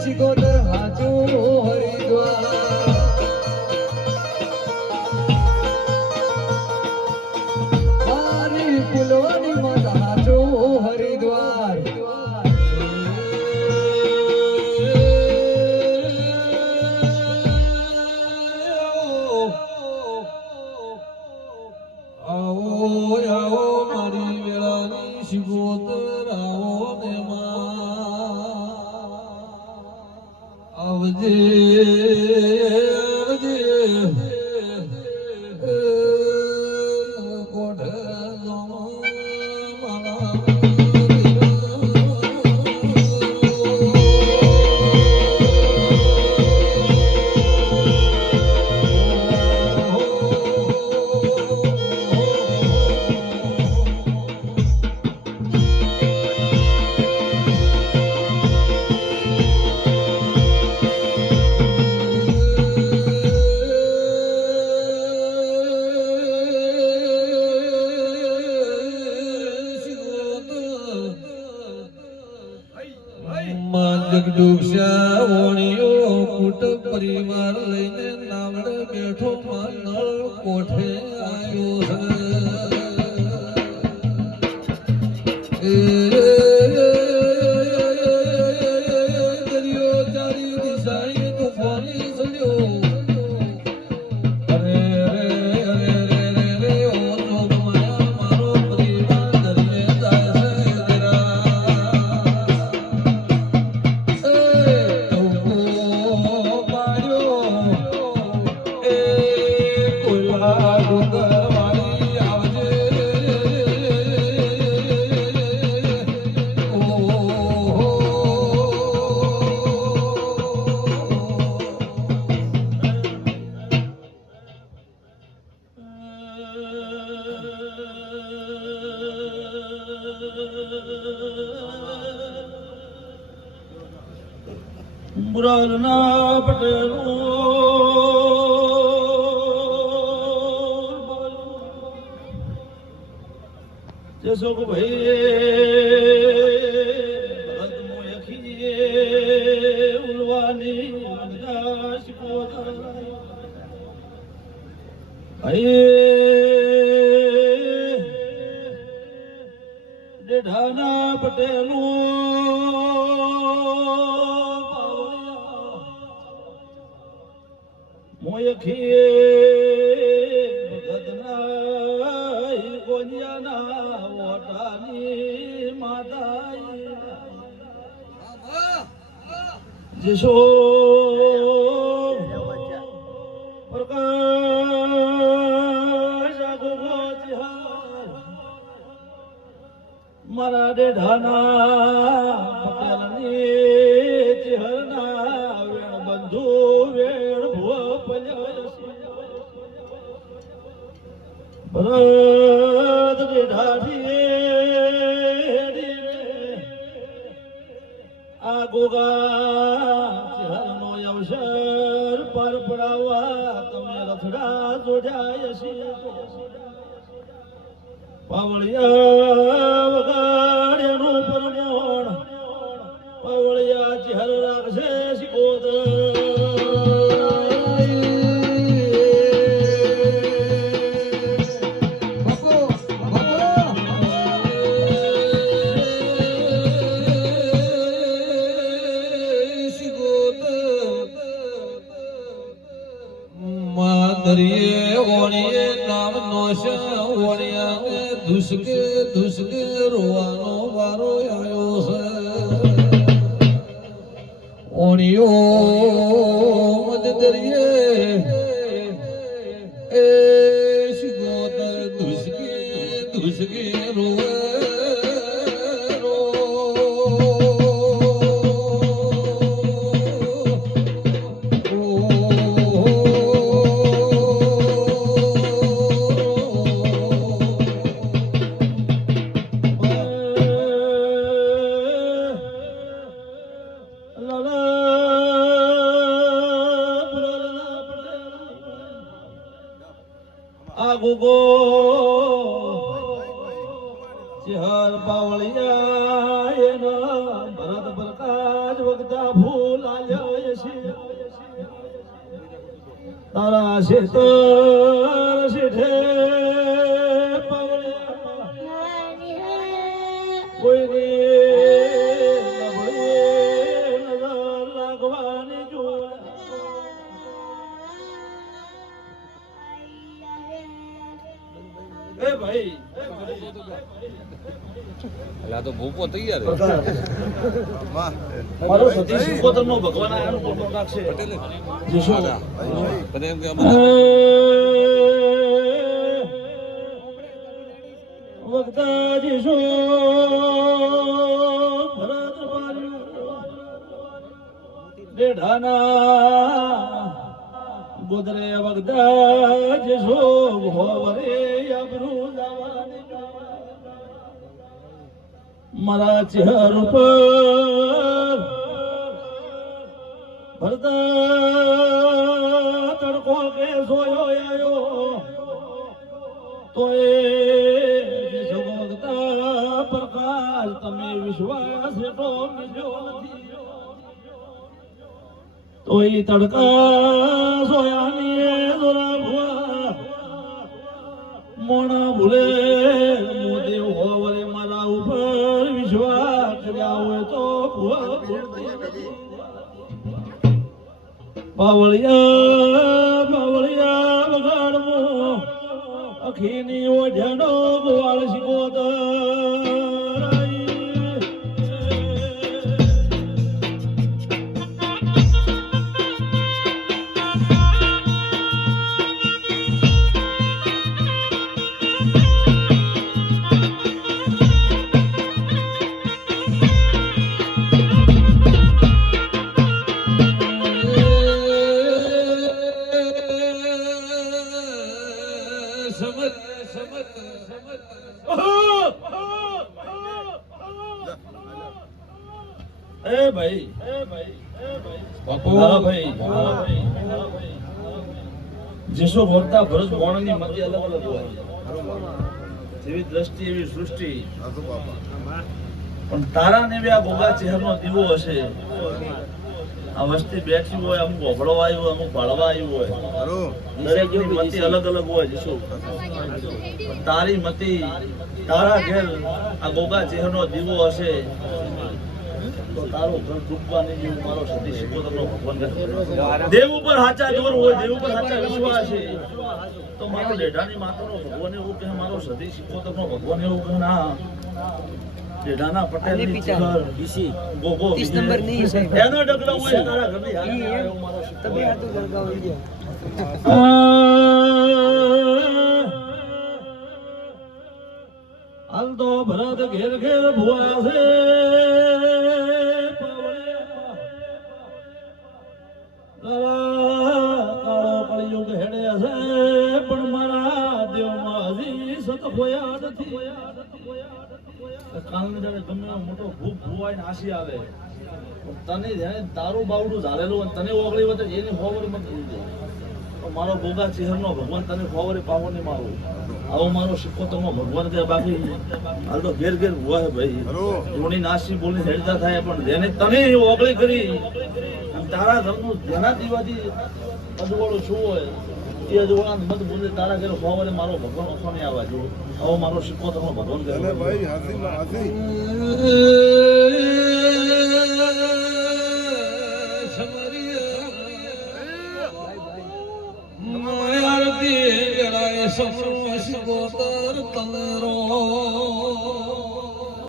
શિકોતર હાચું હરિદ્વાર મારી ફૂલોની માતા હાચું હરિદ્વાર પરિવાર લઈને નાવડે બેઠો નળ કોઠે આવ્યો છે દરિયો ચારી દિશાએ તોફાની ચડ્યો બુરાના પટેલ જસો કો ભાઈ ઉલવાની ડેઢાના પટેલું મોયખીએ ભગતના ગોનિયાના ઓટાની માતાઈ જશો પ્રકાશ મારા ડેઢાના પટેલની ચહેરના વેણ બંધુ વેણ ભુવ ભરત ડેઢાથી આ ગોગા ચહેરનો અવસર પર પડાવવા તમે રથડા જોડાય છે પાવળિયા વગાડ્યાનું પરમોણ પાવળિયા ચહેર રાખશે શિકોતર દરિયે ઓણીએ નામ નોશે ઓણિયાને ધુસકે ધુસકે રોવાનો વારો આવ્યો છે ઓણીઓ મધ દરિયે એ શિકોતર ધુસકે ધુસકે રોવે આગુગો ચહર પાવળિયા એના ભરત પ્રકાશ વગતા ફૂલ તારા શેતર શેઠે પાવળિયા કોઈને નજર લાગવાની જોડે એ ભાઈ આ તો ભૂપો તૈયાર મારો સતીશ સિકોતરનો ભગવાન આયાનો ફોટો રાખશે જીશુ પણ એમ કે વખતા જીશુ ભરત પાર્યું દેઢાના ગોદરે વખતા જીશુ હોવરે અબરૂ જવાની મારા ચહેર ઉપર ભરતા તડકો કે સોયો આયો તો એ જગવગતા પ્રકાશ તમે વિશ્વાસ એટલો બીજો નથી તો એ તડકા સોયાની દોરા ભુવા મોણા ભૂલે મોદેવ હોવરે મારા ઉપર વિશ્વાસ કર્યા હોય તો પાવળિયા પાવળિયા વગાડવો અખીની ઓઢાનો ગોવાળ શિકોતર એ ભાઈ બાપુ જેસો બોલતા ભરત મોણની મધ્ય અલગ અલગ હોય જેવી દ્રષ્ટિ એવી સૃષ્ટિ પણ તારા ને બી આ ભોગા ચહેરનો દીવો હશે આ વસ્તી બેઠી હોય અમુક ઓભળવા આવ્યું હોય અમુક ભાળવા આવ્યું હોય દરેકની મતિ અલગ અલગ હોય જેસો તારી મતિ તારા ઘેર આ ભોગા ચહેરનો દીવો હશે તો તારું ઘર ડૂબવાની જેવું મારો સતી સિકોતરનો ભગવાન દેવ ઉપર સાચા જોર હોય દેવ ઉપર સાચા વિશ્વાસ છે તો મારો ડેઢાની માતાનો ભગવાન એવું કહે મારો સતી સિકોતરનો ભગવાન એવું કહે ના ડેઢાના પટેલની ઘર ડીસી ગોગો 30 નંબર ની એનો ડગલો હોય તારા ઘરની હાલ મારો તબે આ તો ગરગા હોય ગયો હાલ તો ભરત ઘેર ઘેર ભુવા છે પણ મારા દેવમાં હજી સત હોયા નથી કાલની દાડે ગમે એવો મોટો ભૂખ ભુવાય ને આશી આવે તને જેને તારું બાવડું ઝાલેલું હોય તને ઓગળી વખતે એની ફોવર મત મારો ભોગા ચહેરનો ભગવાન તને ફોવરે પાવો નહીં મારું આવો મારો સિકોતરનો ભગવાન કે બાકી હાલ તો ઘેર ઘેર ભુવા હે ભાઈ જોણી નાસી બોલી હેડતા થાય પણ જેને તને ઓગળી કરી તારા ઘરનું જેના દીવાથી અજવાળું શું હોય એ અજવાળા મત બોલે તારા ઘરે ફોવરે મારો ભગવાન ઓછો નહીં આવવા જો આવો મારો સિકોતરનો ભગવાન કરે ભાઈ હાથી